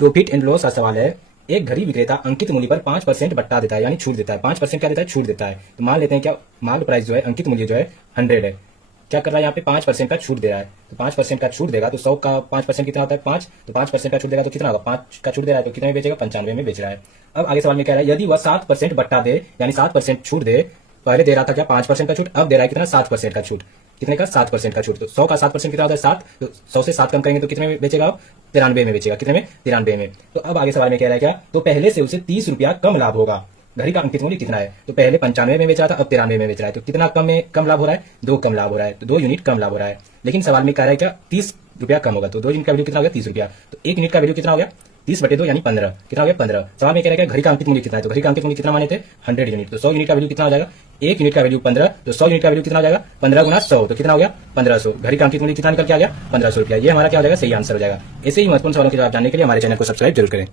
Profit and loss का सवाल है। एक घड़ी विक्रेता अंकित मूल्य पर 5% बट्टा देता है, यानी छूट देता है। 5% क्या देता है? छूट देता है। तो मान लेते हैं क्या माल प्राइस जो है, अंकित मूल्य जो है 100 है। क्या कर रहा है यहाँ पे? 5% का छूट दे रहा है। तो 5% का छूट देगा तो 100 का 5% कितना होता है? 5। तो 5% का छूट देगा तो कितना होगा? 5 का छूट दे रहा है तो कितने में बेचेगा? 95 में बेच रहा है। अब आगे सवाल में कह रहा है यदि वह 7% बट्टा दे, यानी 7% छूट दे। पहले दे रहा था क्या? 5% का छूट, अब दे रहा है कितना? 7% का छूट। कितने का? 7% का छूट। तो 100 का 7% कितना होता है? 7। तो 100 से 7 कम करेंगे तो कितने में बेचेगा? 93 में बेचेगा। कितने में? 93 में। तो अब आगे सवाल में कह रहा है क्या? तो पहले से उसे 30 रुपया कम लाभ होगा। घड़ी का अंकित मूल्य कितना है? तो पहले 95 में बेच रहा था, अब 93 में बेच रहा है। तो कितना कम लाभ हो रहा है? 2 कम लाभ हो रहा है। तो 2 यूनिट कम लाभ हो रहा है। लेकिन सवाल में कह रहा है क्या? 30 रुपया कम होगा। तो 2 यूनिट का वैल्यू कितना हो गया? 30 रुपया। तो 1 यूनिट का वैल्यू कितना हो गया? 30/2 यानी 15। कितना हो गया? 15। सवाल में कह रहा है घड़ी का अंकित मूल्य कितना है? तो घड़ी का अंकित मूल्य कितना माने थे? 100 यूनिट। तो 100 यूनिट का वैल्यू कितना हो जाएगा? 1 यूनिट का वैल्यू 15। तो 100 यूनिट का वैल्यू कितना हो जाएगा? 15 गुना 100। तो कितना हो गया? 1500। घड़ी का अंकित मूल्य कितना निकल के आ गया? 1500 रुपया। ये हमारा क्या हो जाएगा? सही आंसर हो जाएगा। ऐसे ही महत्वपूर्ण सवालों के जवाब जानने के लिए हमारे चैनल को सब्सक्राइब जरूर करें।